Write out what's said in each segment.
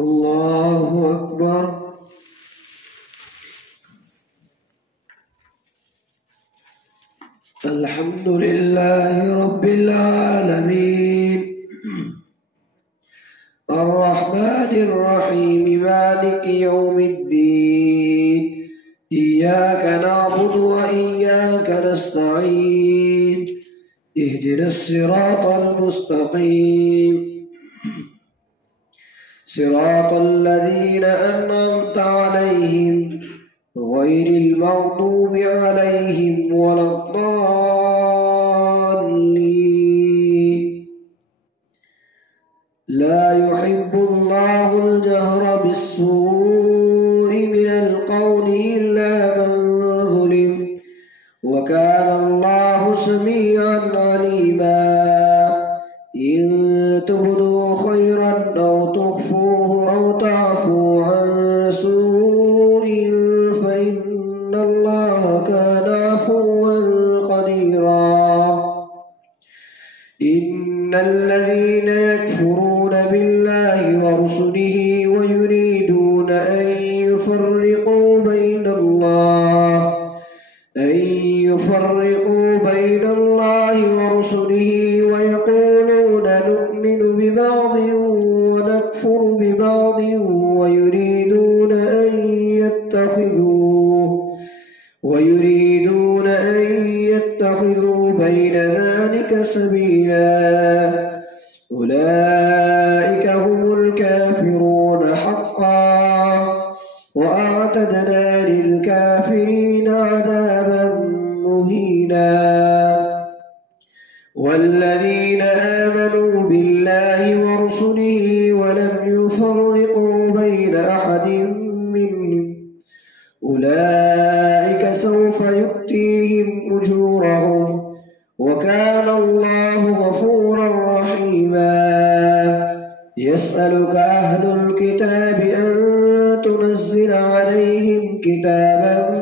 الله أكبر. الحمد لله رب العالمين الرحمن الرحيم مالك يوم الدين إياك نعبد وإياك نستعين اهدنا الصراط المستقيم صراط الذين أنعمت عليهم غير المغضوب عليهم ولا الضالين. لا يحب الله الجهر بالسوء من القول إلا من ظلم وكان الله سميعا عليما. إن تبدوا خيرا أو تخفوه أو تعفوا عن سوء فإن الله كان عفوا قديرا. إن الذين يكفرون بالله ورسله ويريدون أن يفرقوا بين الله ورسله ويقولون نؤمن ببعض ونكفر ببعض ويريدون أن يتخذوا بين ذلك سبيلا. أولئك هم الكافرون حقا وأعتدنا للكافرين عذابا مهينا. والذين آمنوا بالله ورسله ولم يفرقوا بين أحد منهم أولئك سوف يؤتيهم أجورهم وكان الله غفورا رحيما. يسألك أهل الكتاب أن تنزل عليهم كتابا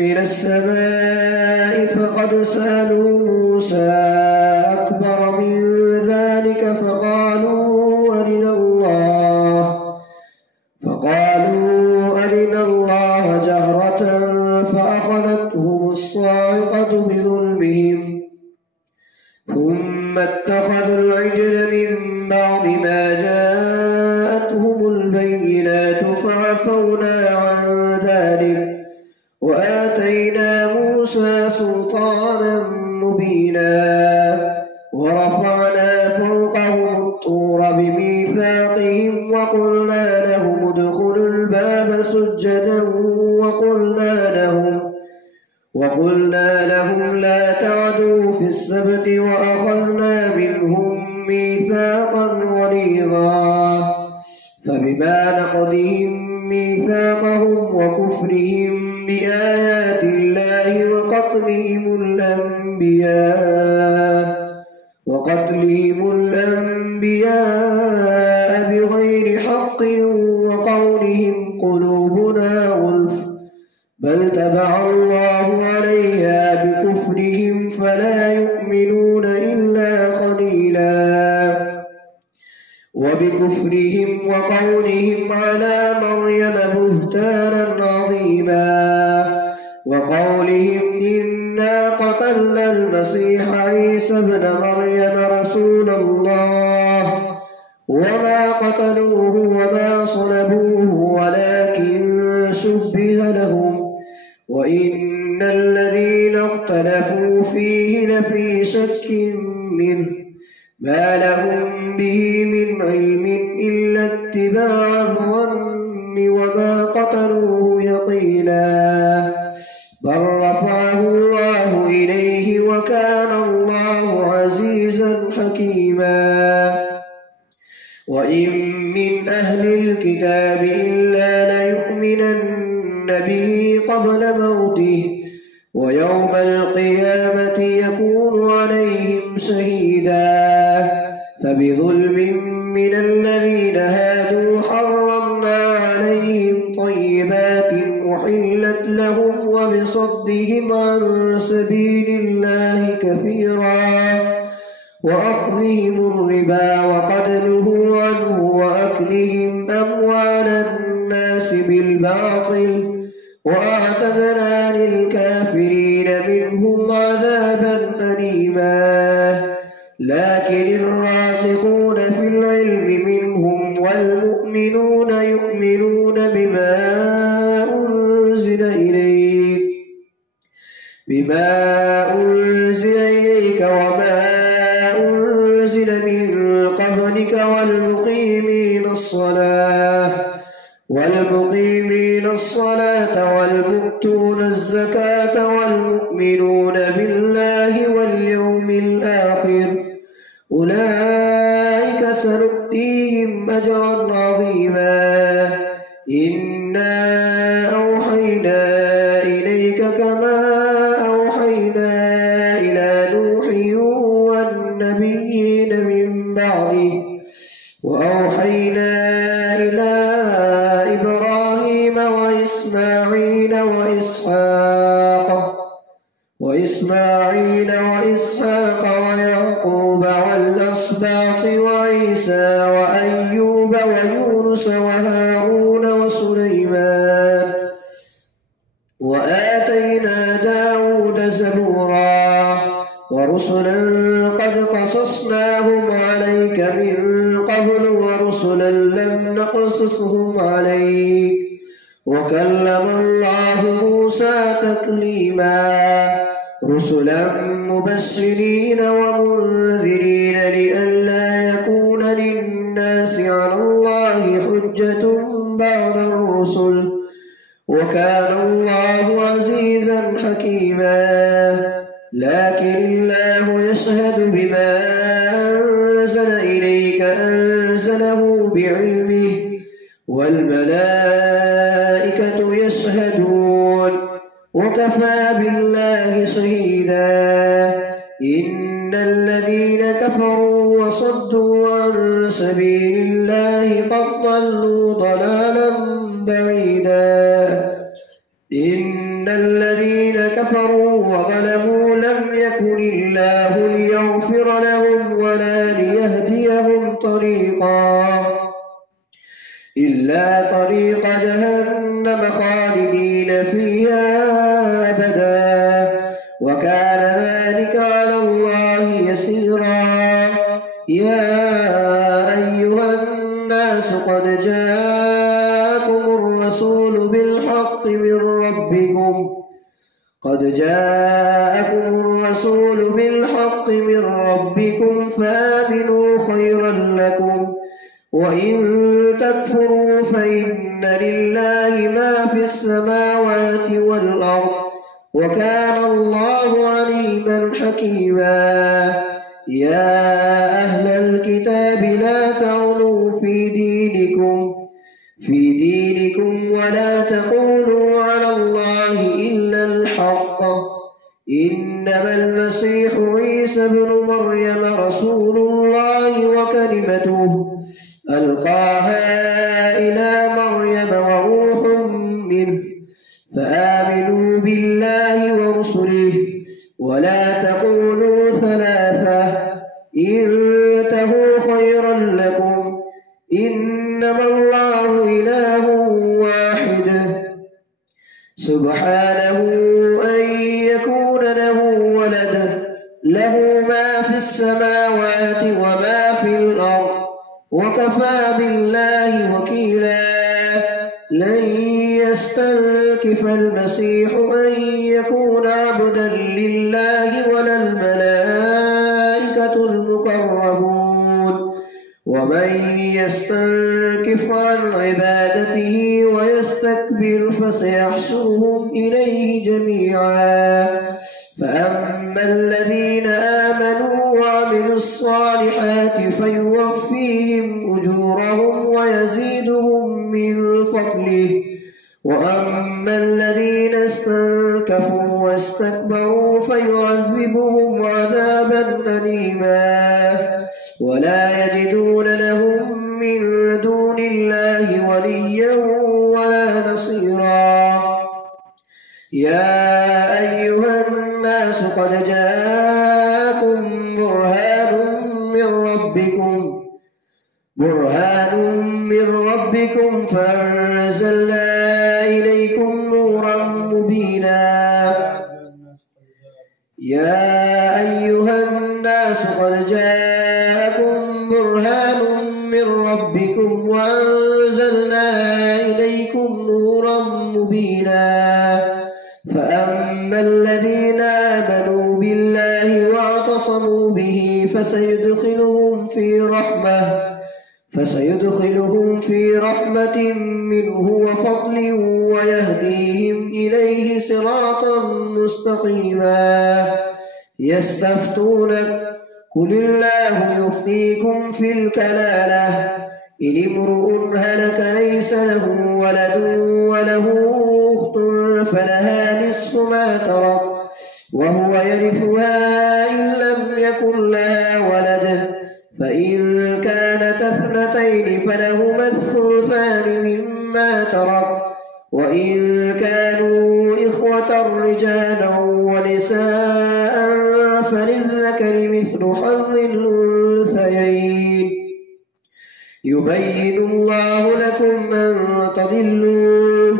من السماء فقد سألوا موسى أكبر من ذلك فقالوا أرنا الله جهرة فأخذتهم الصاعقة بظلمهم ثم اتخذوا العجل من بعد ما جاءتهم البينات فعفونا عن ذلك وآتينا موسى سلطانا مبينا. ورفعنا فوقهم الطور بميثاقهم وقلنا لهم ادخلوا الباب سجدا وقلنا لهم لا تعدوا في السبت وأخذنا منهم ميثاقا غليظا. فبما نقضهم ميثاقهم وكفرهم بآيات الله وقتلهم الأنبياء بغير حق وقولهم قلوبنا غلف بل تبع الله عليها بكفرهم فلا يؤمنون إلا قليلا. وبكفرهم وقولهم على مريم بهتانا عظيما وقولهم إنا قتلنا المسيح عيسى ابن مريم رسول الله وما قتلوه وما صلبوه ولكن شبه لهم وإن الذين اختلفوا فيه لفي شك منه ما لهم به من علم إلا اتباع الظن وما قتلوه يقينا بل رفعه الله إليه وكان الله عزيزا حكيما. وإن من أهل الكتاب إلا ليؤمنن به قبل موته ويوم القيامة يكون عليهم شهيدا. فبظلم من الذين هادوا حرمنا عليهم طيبات أحلت لهم وبصدهم عن سبيل الله كثيرا وأخذهم الربا وقد نهوا عنه وأكلهم أموال الناس بالباطل وأعتدنا للكافرين منهم عذابا أليما. لكن الراسخون في العلم منهم والمؤمنون يؤمنون بما أنزل إليك وما أنزل من قبلك والمقيمين الصلاة والمؤتون الزكاة والمؤمنون بالله واليوم الآخر أولئك سنؤتيهم أجرا عظيما. إنا أوحينا إليك كما أوحينا إلى نوح والنبيين من بعده وأوحينا إلى إبراهيم وإسماعيل وإسحاق ويعقوب والأسباط وعيسى وأيوب ويونس وهارون وسليمان وآتينا داود زبورا ورسلا قد قصصناهم عليك من قبل ورسلا لم نقصصهم عليك وكلم الله موسى تكليما. رسلا مبشرين ومنذرين لئلا يكون للناس على الله حجة بعد الرسل وكان الله عزيزا حكيما. لكن الله يشهد بما أنزل إليك أنزله بعلمه والملائكة يشهدون وكفى بالله شهيدا. إن الذين كفروا وصدوا عن سبيل الله قد ضلوا ضلالا بعيدا. إن الذين كفروا وظلموا لم يكن الله ليغفر لهم ولا ليهديهم طريقا إلا طريق جهنم خالدين فيها أبدا وكان ذلك على الله يسيرا. يا أيها الناس قد جاءكم الرسول بالحق من ربكم فآمنوا خيرا لكم وإن تكفروا فإن لله ما في السماوات والأرض وكان الله عليما حكيما. يا أهل الكتاب لا تغلوا في دينكم ولا تقولوا على الله إلا الحق. إنما المسيح عيسى ابن مريم رسول الله وكلمته ألقاها إلى مريم وروح منه فآمنوا بالله ورسله ولا تقولوا ثلاثة انتهوا خيرا لكم إنما الله إله واحد سبحانه أن يكون له ولد له ما في السماوات وما في الأرض وكفى بالله وكيلا. لن يستنكف المسيح أن يكون عبدا لله ولا الملائكة المقربون ومن يستنكف عن عبادته ويستكبر فسيحشرهم إليه جميعا. فأما الذين آمنوا وعملوا الصالحات فيوفيهم أجورهم ويزيدهم من فضله وأما الذين استنكفوا واستكبروا فيعذبهم عذابا أليما ولا يجدون لهم من دون الله وليا ولا نصيرا. يا أيها الناس قد جاءكم برهان ربكم فأنزلنا إليكم نورا مبينا. يا أيها الناس قد جاءكم برهان من ربكم وأنزلنا إليكم نورا مبينا. فأما الذين آمنوا بالله واعتصموا به فسيدخلهم في رحمة منه وفضل ويهديهم إليه صراطا مستقيما. يستفتونك قل الله يفتيكم في الكلالة إن امرؤ هلك ليس له ولد وله أخت فلها نصف ما ترك وهو يرثها إن لم يكن لها ولد، فإن كانت اثنتين فلهما الثلثان مما ترك، وإن كانوا إخوة رجالا ونساء فللذكر مثل حظ الأنثيين. يبين الله لكم أن تضلوا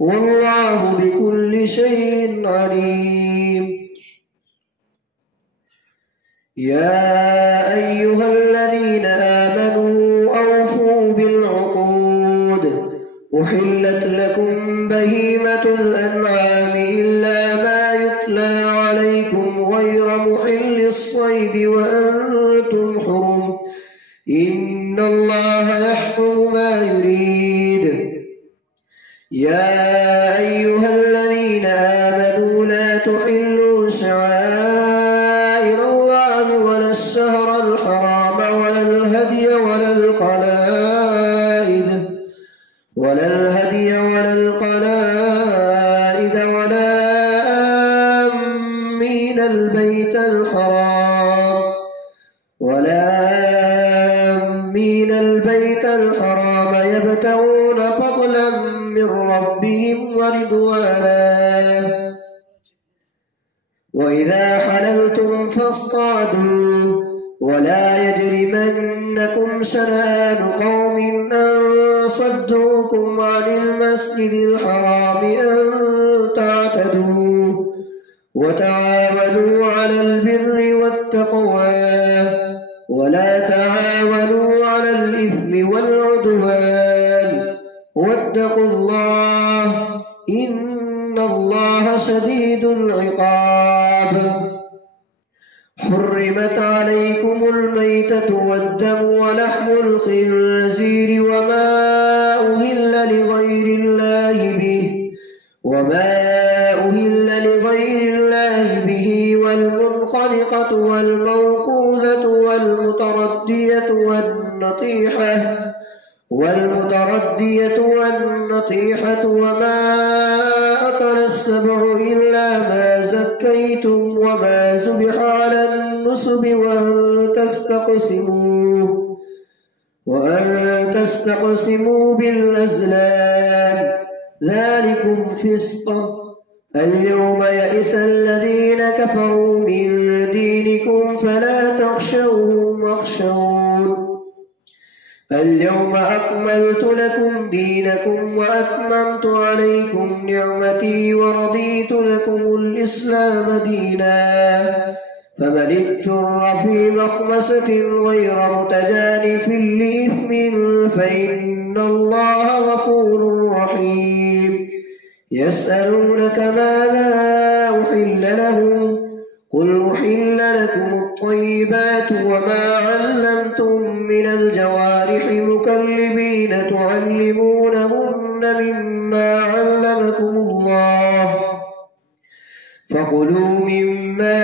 والله بكل شيء عليم. يا أيها الذين آمنوا أوفوا بالعقود. أحلت لكم بهيمة الأنعام إلا ما يتلى عليكم غير محل الصيد وأنتم حرم، إن الله يحكم ما يريد. يا أيها الذين آمنوا لا تحلوا شعائر الله ولا الشهر الحرام ولا الهدي ولا القلائد ولا آمين البيت الحرام يبتغون فضلا من ربهم ورضوانا. وإذا حللتم فاصطادوا ولا يجرمنكم شنآن قوم أن صدوكم عن المسجد الحرام أن تعتدوا، وتعاونوا على البر والتقوى ولا تعاونوا على الإثم والعدوان، واتقوا الله إن الله شديد العقاب. حرمت عليكم الميتة والدم ولحم الخنزير وما أهل لغير الله به والمنخنقة والموقوذة والنطيحة وما أكل السبع إلا ما زكيتم وما ذبح على النصب وأن تستقسموا بالأزلام ذلكم فسق. اليوم يئس الذين كفروا من دينكم فلا تخشوهم واخشون. اليوم أكملت لكم دينكم وأتممت عليكم نعمتي ورضيت لكم الإسلام دينا. فمن اضطر في مخمصة غير متجانف لإثم فإن الله غفور رحيم. يسألونك ماذا أحل لهم قل أحل لكم الطيبات وما علمتم من الجوارح مكلبين تعلمونهن مما علمكم الله، فكلوا مما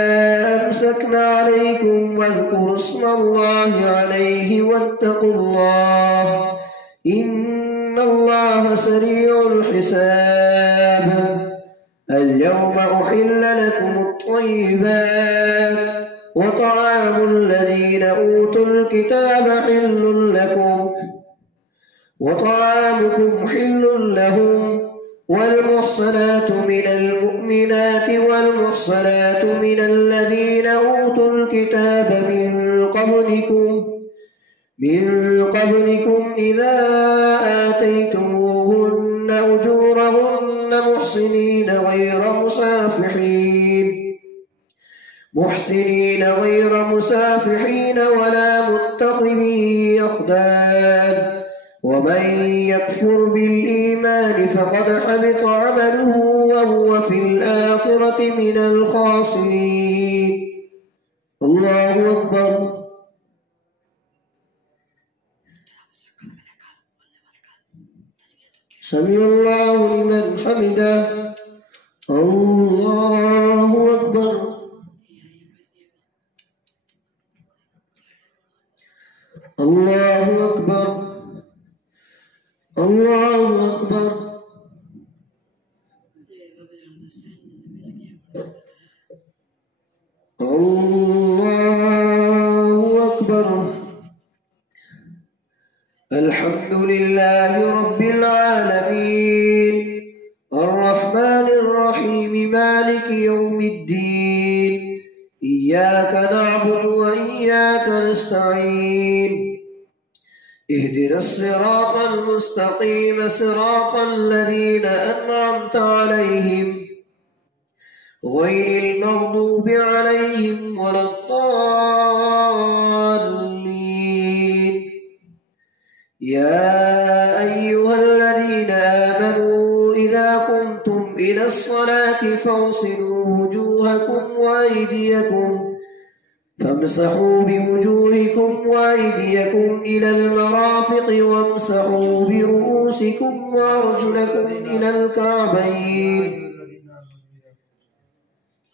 أمسكن عليكم واذكروا اسم الله عليه واتقوا الله إن الله سريع الحساب. اليوم أحل لكم الطيبات وطعام الذين أوتوا الكتاب حل لكم وطعامكم حل لهم، والمحصنات من المؤمنات والمحصنات من الذين أوتوا الكتاب من قبلكم من قبلكم إذا آتيتموهن أجورهن محسنين غير مسافحين ولا متخذي أخدان ومن يكفر بالإيمان فقد حبط عمله وهو في الآخرة من الخاسرين. الله أكبر. سمع الله لمن حمده. الله أكبر. الله أكبر. الله أكبر. الله أكبر. الحمد لله رب العالمين الرحمن الرحيم مالك يوم الدين إياك نعبد وإياك نستعين اهدنا الصراط المستقيم صراط الذين أنعمت عليهم غير المغضوب عليهم ولا الضالين. يا أيها الذين آمنوا إذا قمتم إلى الصلاة فاغسلوا وجوهكم وأيديكم فامسحوا بوجوهكم وأيديكم إلى المرافق وامسحوا برؤوسكم وأرجلكم إلى الكعبين.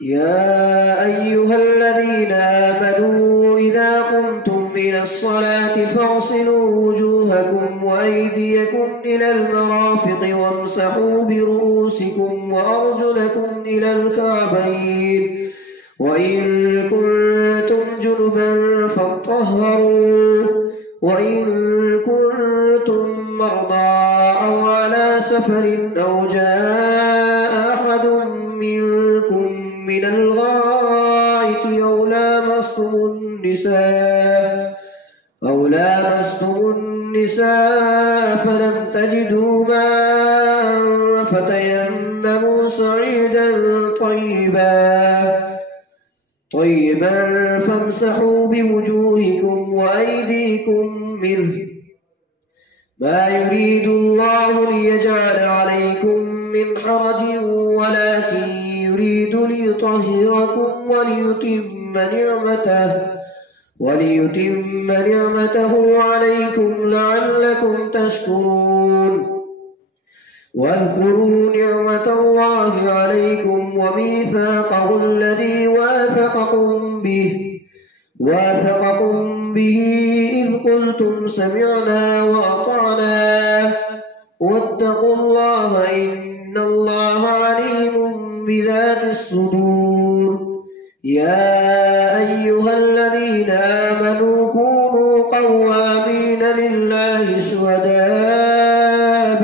يا أيها الذين آمنوا إذا قمتم إلى الصلاة فاغسلوا وجوهكم وأيديكم إلى المرافق وامسحوا برؤوسكم وأرجلكم إلى الكعبين وإن كنتم جنبا فاطهروا وإن كنتم مرضى أو على سفر أو جاء أحد منكم من الغائط أو لامستم النساء فلم تجدوا ماء فتيمموا صعيدا طيبا فامسحوا بوجوهكم وأيديكم منه ما يريد الله ليجعل عليكم من حرج ولكن يريد ليطهركم وليتم نعمته عليكم لعلكم تشكرون. واذكروا نعمة الله عليكم وميثاقه الذي واثقكم به إذ قلتم سمعنا وأطعنا واتقوا الله إن الله عليم بذات الصدور. يا أيها الذين آمنوا كونوا قوامين لله شهداء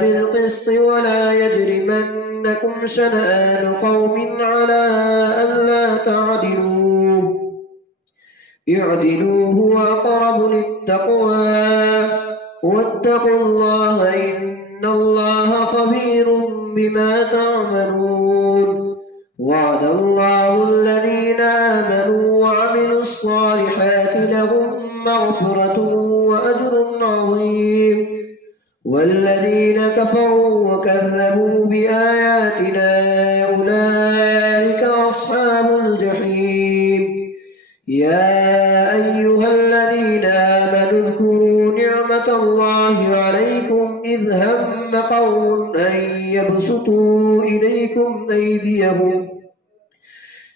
بالقسط ولا يجرمنكم شنآن قوم على ألا تعدلوا اعدلوا هو أقرب للتقوى واتقوا الله إن الله خبير بما تعملون. وعد الله الذين آمنوا وعملوا الصالحات لهم مغفرة وأجر عظيم والذين كفروا وكذبوا بآياتنا أولئك أصحاب الجحيم. يا أيها الذين آمنوا اذكروا نعمة الله عليكم إذ هم قوم أن يبسطوا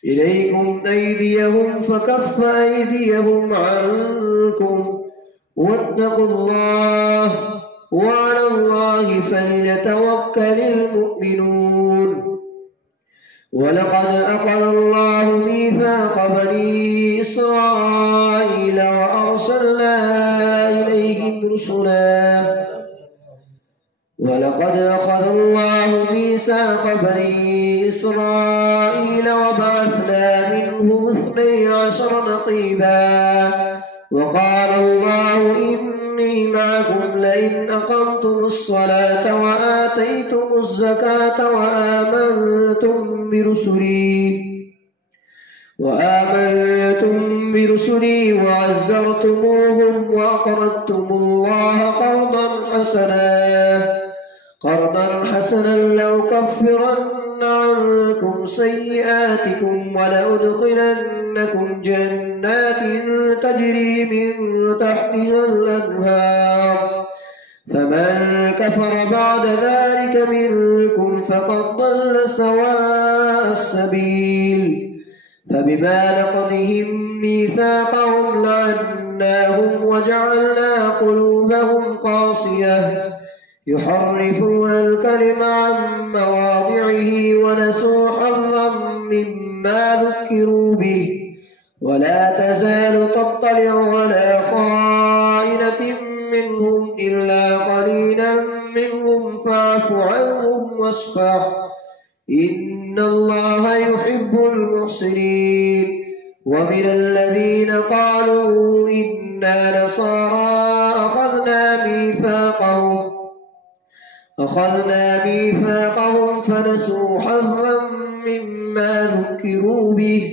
إليكم أيديهم فكف أيديهم عنكم واتقوا الله وعلى الله فليتوكل المؤمنون. ولقد أخذ الله ميثاق بني إسرائيل وأرسلنا إليهم رسلا إسرائيل وبعثنا منهم 12 نقيبا وقال الله إني معكم لئن أقمتم الصلاة وآتيتم الزكاة وآمنتم برسلي وعزرتموهم وأقرضتم الله قرضا حسنا لأكفرن عنكم سيئاتكم ولأدخلنكم جنات تجري من تحتها الأنهار فمن كفر بعد ذلك منكم فقد ضل سواء السبيل فبما نقضهم ميثاقهم لعناهم وجعلنا قلوبهم قاسية يحرفون الكلم عن مواضعه ونسوا حظا مما ذكروا به ولا تزال تطلع على خائنة منهم إلا قليلا منهم فاعف عنهم واصفح إن الله يحب المحسنين ومن الذين قالوا إنا نصارى أخذنا ميثاقهم فنسوا حظا مما ذكروا به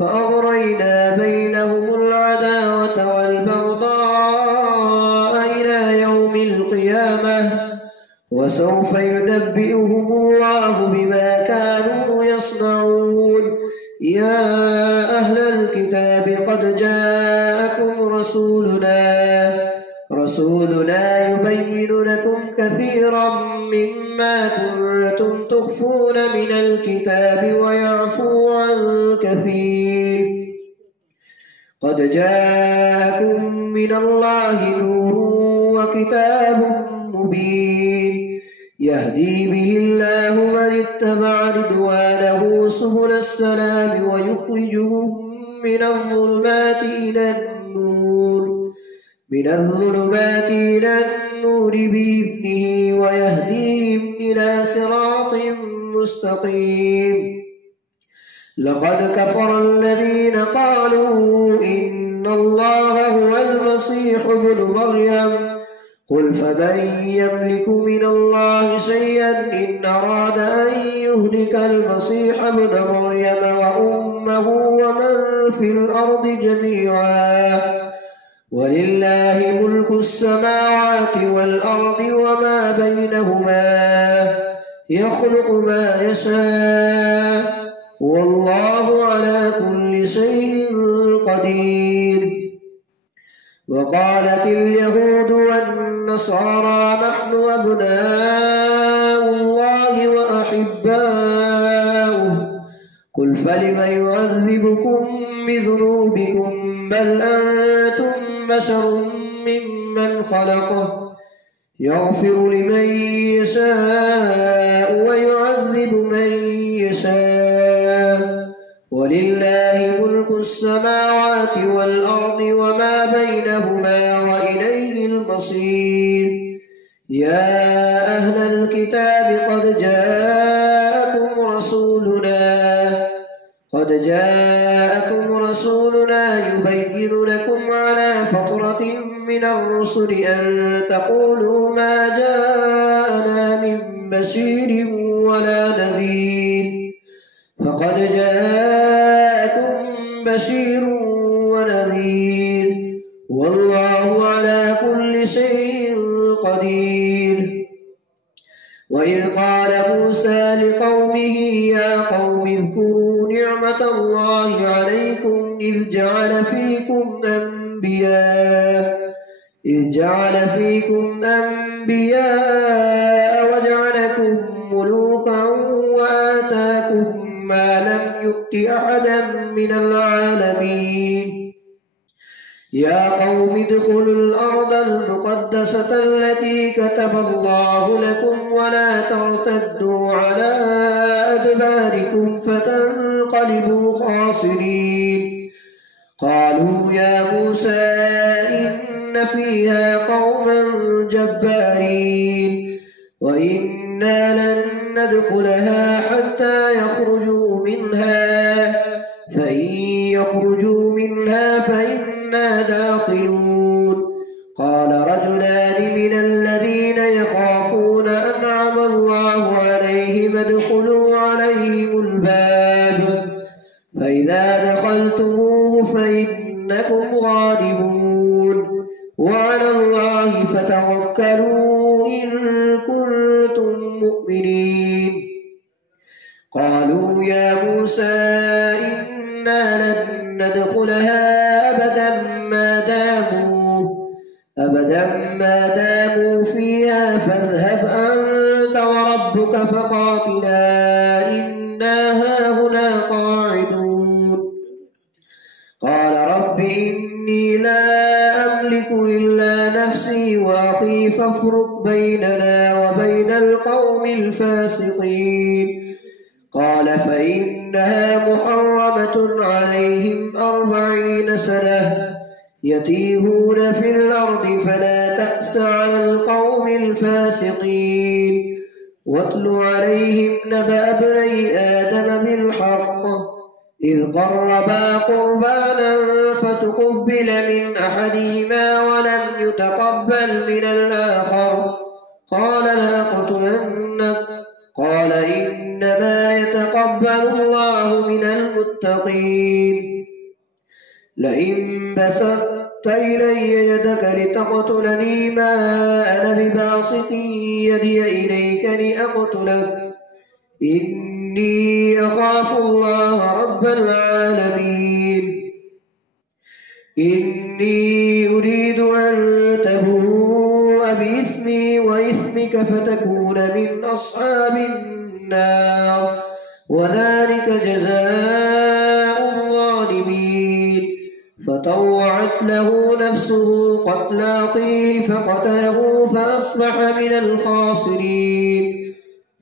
فأغرينا بينهم العداوة والبغضاء إلى يوم القيامة وسوف ينبئهم الله بما كانوا يصنعون يا أهل الكتاب قد جاءكم رسولنا يبين لكم كثيرا مما كنتم تخفون من الكتاب ويعفو عن كثير قد جاءكم من الله نور وكتاب مبين يهدي به الله من اتبع رضوانه سبل السلام ويخرجهم من الظلمات إلى النور بإذنه ويهديهم إلى صراط مستقيم لقد كفر الذين قالوا إن الله هو المسيح ابن مريم قل فمن يملك من الله شيئا إن أراد أن يهلك المسيح ابن مريم وأمه ومن في الأرض جميعا ولله ملك السماوات والأرض وما بينهما يخلق ما يشاء والله على كل شيء قدير وقالت اليهود والنصارى نحن أبناء الله وأحباؤه قل فلم يعذبكم بذنوبكم بل أنتم بشر ممن خلقه يغفر لمن يشاء ويعذب من يشاء ولله ملك السماوات والأرض وما بينهما وإليه المصير يا أهل الكتاب قد جاءكم رسولنا يبين لكم على فترة من الرسل أن تقولوا ما جاءنا من بشير ولا نذير فقد جاءكم بشير ونذير والله على كل شيء قدير وإذ قال موسى لقومه يا قوم اذكروا نعمة الله عليكم إذ جعل فيكم أنبياء وجعلكم ملوكا وآتاكم ما لم يؤت أحدا من العالمين يا قوم ادخلوا الأرض المقدسة التي كتب الله لكم ولا ترتدوا على أدباركم فتنقلبوا خاسرين قالوا يا موسى إن فيها قوما جبارين وإنا لن ندخلها حتى يخرجوا منها فإن يخرجوا منها فإنا داخلون. قال رجلان من الذين يخافون أنعم الله عليهم ادخلوا عليهم الباب فإذا دخلتموه فإنكم غالبون وعلى الله فتوكلوا إن كنتم مؤمنين. قالوا يا موسى إنا لن ندخلها أبدا ما داموا فيها فاذهب أنت وربك فقاتلا إنا هاهنا قاعدون. قال رب إني لا أملك إلا نفسي وأخي فافرق بيننا وبين القوم الفاسقين. قال فإنها محرمة عليهم 40 سنة يتيهون في الأرض فلا تأس على القوم الفاسقين. واتل عليهم نبأ ابني آدم بالحق إذ قربا قربانا فتقبل من أحدهما ولم يتقبل من الآخر قال لأقتلنك قال إنما يتقبل الله من المتقين. لئن بسطت إلي يدك لتقتلني ما أنا بباسط يدي إليك لأقتلك إني أخاف الله رب العالمين. إني أريد أن تبوء بإثمي وإثمك فتكون من أصحاب النار وذلك جزاء الظالمين. فطوعت له نفسه قتل أخيه فقتله فأصبح من الخاسرين.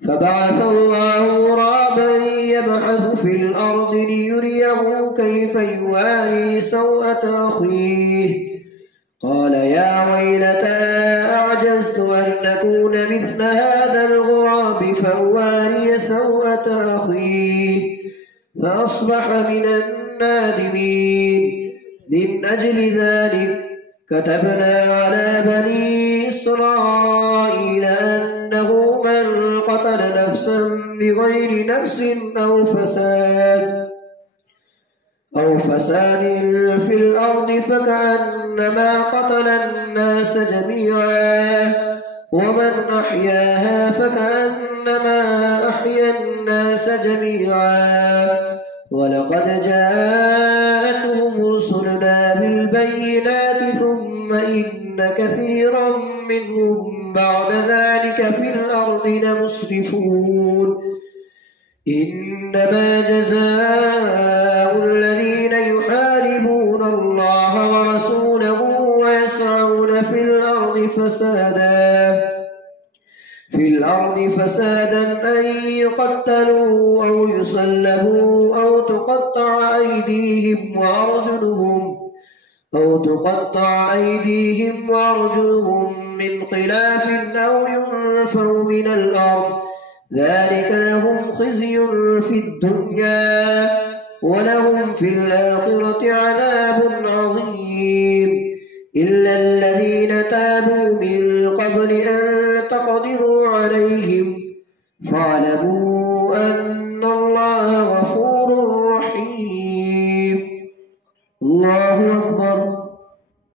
فبعث الله غرابا يبحث في الأرض ليريه كيف يواري سوءة أخيه قال يا ويلتى أعجزت أن أكون مثل هذا الغراب فأواري سوءة أخيه فأصبح من النادمين. من أجل ذلك كتبنا على بني إسرائيل أنه من قتل نفسا بغير نفس أو فساد في الأرض فكأنما قتل الناس جميعا ومن أحياها فكأنما أحيا الناس جميعا. ولقد جاءتهم رسلنا بالبينات ثم إن كثيرا منهم بعد ذلك في الأرض لمسرفون. إنما جزاء الذين يحاربون الله ورسوله ويسعون في الأرض فسادا أن يقتلوا أو يصلبوا أو تقطع أيديهم وأرجلهم من خلاف أو ينفوا من الأرض ذلك لهم خزي في الدنيا ولهم في الآخرة عذاب عظيم. إلا الذين تابوا من قبل أن تقدروا عليهم فاعلموا أن الله غفور رحيم. الله أكبر.